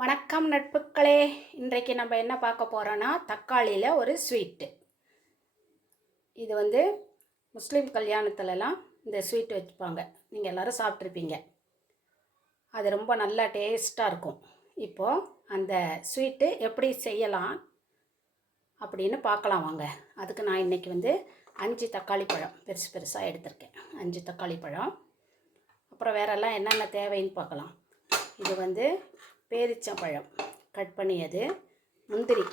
வணக்கம் நட்புக்களே. இன்றைக்கு நம்ம என்ன பார்க்க போகிறோன்னா தக்காளியில் ஒரு ஸ்வீட்டு. இது முஸ்லீம் கல்யாணத்துலலாம் இந்த ஸ்வீட் வச்சுப்பாங்க. நீங்கள் எல்லோரும் சாப்பிட்ருப்பீங்க. அது ரொம்ப நல்லா டேஸ்ட்டாக இருக்கும். இப்போது அந்த ஸ்வீட்டு எப்படி செய்யலாம் அப்படின்னு பார்க்கலாம் வாங்க. அதுக்கு நான் இன்றைக்கி 5 தக்காளி பழம் பெருசு பெருசாக எடுத்திருக்கேன். 5 தக்காளி பழம். அப்புறம் வேறெல்லாம் என்னென்ன தேவைன்னு பார்க்கலாம். இது பேரிச்சம்பழம் கட் பண்ணியது, முந்திரி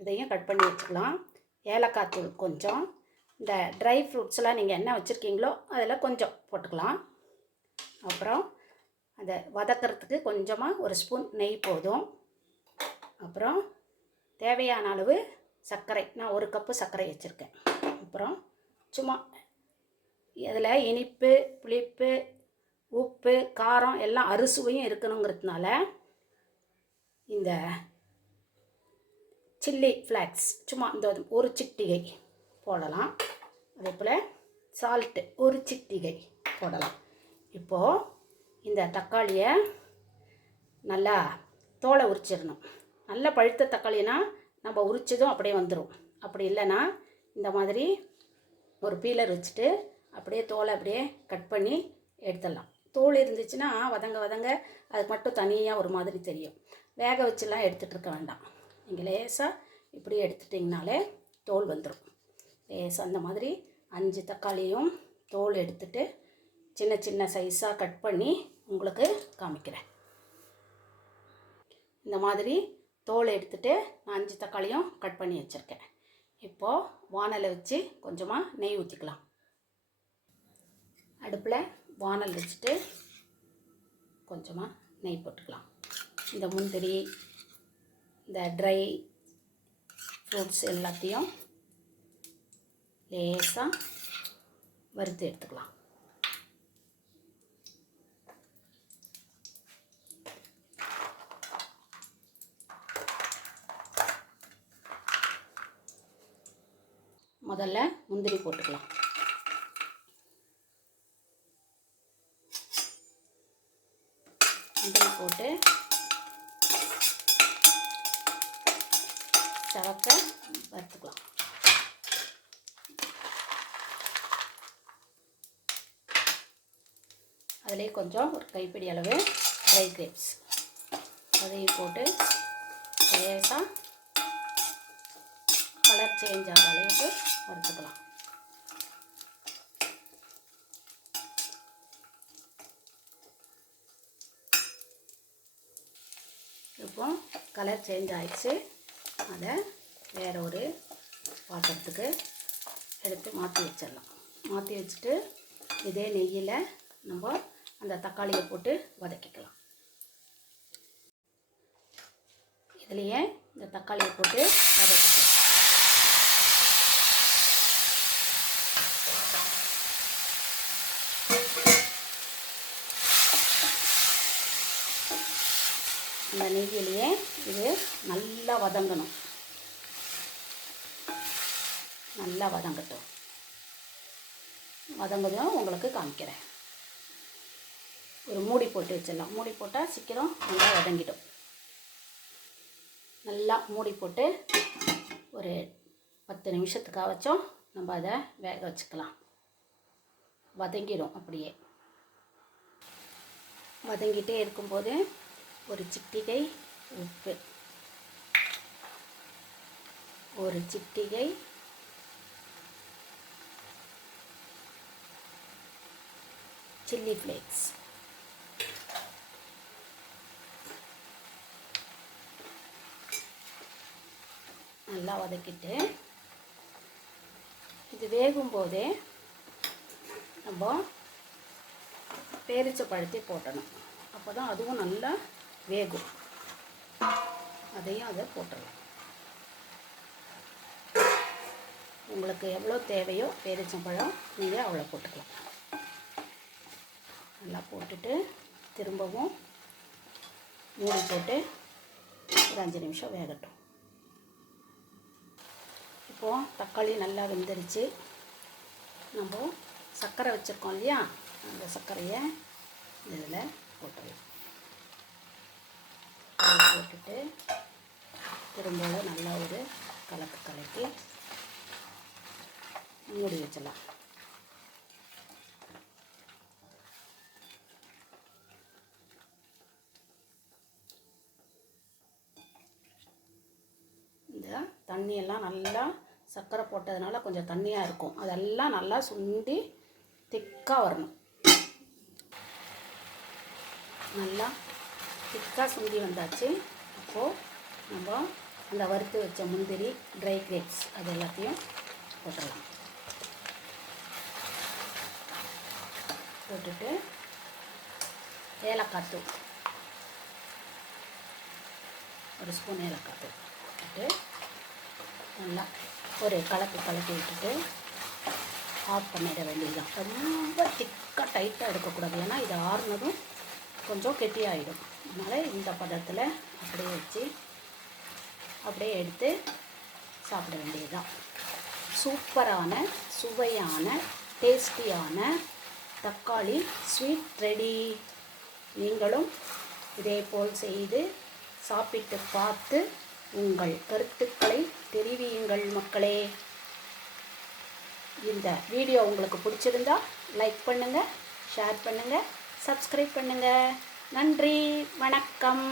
இதையும் கட் பண்ணி வச்சுக்கலாம், ஏலக்காய் தூள் கொஞ்சம், இந்த ட்ரை ஃப்ரூட்ஸ்லாம் நீங்கள் என்ன வச்சுருக்கீங்களோ அதில் கொஞ்சம் போட்டுக்கலாம். அப்புறம் அதை வதக்கிறதுக்கு கொஞ்சமாக ஒரு ஸ்பூன் நெய் போதும். அப்புறம் தேவையான அளவு சர்க்கரை, நான் 1 கப்பு சர்க்கரை வச்சுருக்கேன். அப்புறம் சும்மா இதில் இனிப்பு, புளிப்பு, உப்பு, காரம் எல்லாம் அறுசுவையும் இருக்கணுங்கிறதுனால இந்த சில்லி ஃப்ளாக்ஸ் சும்மா இந்த ஒரு சிட்டிகை போடலாம். அதே போல் சால்ட்டு ஒரு சிட்டிகை போடலாம். இப்போது இந்த தக்காளியை நல்லா தோலை உரிச்சிடணும். நல்லா பழுத்த தக்காளினா நம்ம உரிச்சதும் அப்படியே வந்துடும். அப்படி இல்லைன்னா இந்த மாதிரி ஒரு பீலர் வச்சுட்டு அப்படியே தோலை அப்படியே கட் பண்ணி எடுத்துடலாம். தோல் இருந்துச்சுன்னா வதங்க அதுக்கு மட்டும் தனியாக ஒரு மாதிரி தெரியும். வேக வச்சுலாம் எடுத்துகிட்டு இருக்க வேண்டாம். நீங்கள் லேசாக இப்படி எடுத்துட்டிங்கனாலே தோல் வந்துடும். லேசாக அந்த மாதிரி 5 தக்காளியும் தோல் எடுத்துட்டு சின்ன சின்ன சைஸாக கட் பண்ணி உங்களுக்கு காமிக்கிறேன். இந்த மாதிரி தோல் எடுத்துகிட்டு நான் 5 தக்காளியும் கட் பண்ணி வச்சுருக்கேன். இப்போது வானலை வச்சு கொஞ்சமாக நெய் ஊற்றிக்கலாம். அடுப்பில் வானல் வச்சுட்டு கொஞ்சமாக நெய் போட்டுக்கலாம். இந்த முந்திரி, இந்த ட்ரை ஃப்ரூட்ஸ் எல்லாத்தையும் லேசாக வறுத்து எடுத்துக்கலாம். முதல்ல முந்திரி போட்டுக்கலாம். முந்திரி போட்டு சவக்க வறுத்துக்கலாம். அதிலே கொஞ்சம் ஒரு கைப்பிடி அளவு ட்ரை கிரேப்ஸ் அதையும் போட்டு லேசாக கலர் சேஞ்ச் ஆகிற அளவுக்கு வறுத்துக்கலாம். இப்போ கலர் சேஞ்ச் ஆகிடுச்சு. அதை வேறு ஒரு பாத்திரத்துக்கு எடுத்து மாற்றி வச்சிடலாம். மாற்றி வச்சுட்டு இதே நெய்யில் நம்ம அந்த தக்காளியை போட்டு வதக்கிக்கலாம். இதுலேயே இந்த தக்காளியை போட்டு வதக்கிக்கலாம். இந்த நெய்யிலேயே இது நல்லா வதங்கணும். நல்லா வதங்கட்டும். வதங்கதும் உங்களுக்கு காமிக்கிறேன். ஒரு மூடி போட்டு வச்சிடலாம். மூடி போட்டால் சீக்கிரம் நல்லா வதங்கிடும். நல்லா மூடி போட்டு ஒரு 10 நிமிஷத்துக்காக வச்சோம் நம்ம அதை வேக வச்சுக்கலாம். வதங்கிடும். அப்படியே வதங்கிட்டே இருக்கும்போது ஒரு சிட்டிகை உப்பு, ஒரு சிட்டிகை சில்லி ஃப்ளேக்ஸ், நல்லா வதக்கிட்டு இது வேகும்போதே நம்ம பேரிச்சம்பழத்தை போட்டணும். அப்போ தான் அதுவும் நல்லா வேகும். அதையும் அதை போட்டுடலாம். உங்களுக்கு எவ்வளோ தேவையோ பேரிச்சம்பழம் நீங்கள் அவ்வளோ போட்டுக்கலாம். நல்லா போட்டுட்டு திரும்பவும் மூடி போட்டு ஒரு 5 நிமிஷம் வேகட்டும். இப்போது தக்காளி நல்லா வெந்துருச்சு. நம்ம சர்க்கரை வச்சுருக்கோம் இல்லையா, அந்த சர்க்கரையை இதில் போட்டுடலாம். போட்டுட்டு திரும்பவும் நல்லா ஒரு கலக்கி மூடி வச்சிடலாம். இந்த தண்ணியெல்லாம் நல்லா சர்க்கரை போட்டதுனால கொஞ்சம் தண்ணியாக இருக்கும், அதெல்லாம் நல்லா சுண்டி திக்காக வரணும். நல்லா திக்காக சுண்டி வந்தாச்சு. அப்போது நம்ம அந்த வறுத்து வச்ச முந்திரி, ட்ரை கிரேப்ஸ் அது எல்லாத்தையும் போட்டுடலாம். போட்டுட்டு ஏலக்காய் தூள், ஒரு ஸ்பூன் ஏலக்காய் தூள் போட்டுட்டு நல்லா ஒரு கலக்கி விட்டுட்டு ஆஃப் பண்ணிட வேண்டியதுதான். ரொம்ப திக்காக டைட்டாக எடுக்கக்கூடாது, ஏன்னா இது ஆறுனதும் கொஞ்சம் கெட்டியாகிடும். அதனால் இந்த பதத்தில் அப்படியே வச்சு அப்படியே எடுத்து சாப்பிட வேண்டியதுதான். சூப்பரான சுவையான டேஸ்டியான தக்காளி ஸ்வீட் ரெடி. நீங்களும் இதேபோல் செய்து சாப்பிட்டு பார்த்து உங்கள் கருத்துக்களை தெரிவியுங்கள் மக்களே. இந்த வீடியோ உங்களுக்கு பிடிச்சிருந்தா லைக் பண்ணுங்கள், ஷேர் பண்ணுங்கள், சப்ஸ்கிரைப் பண்ணுங்கள். நன்றி, வணக்கம்.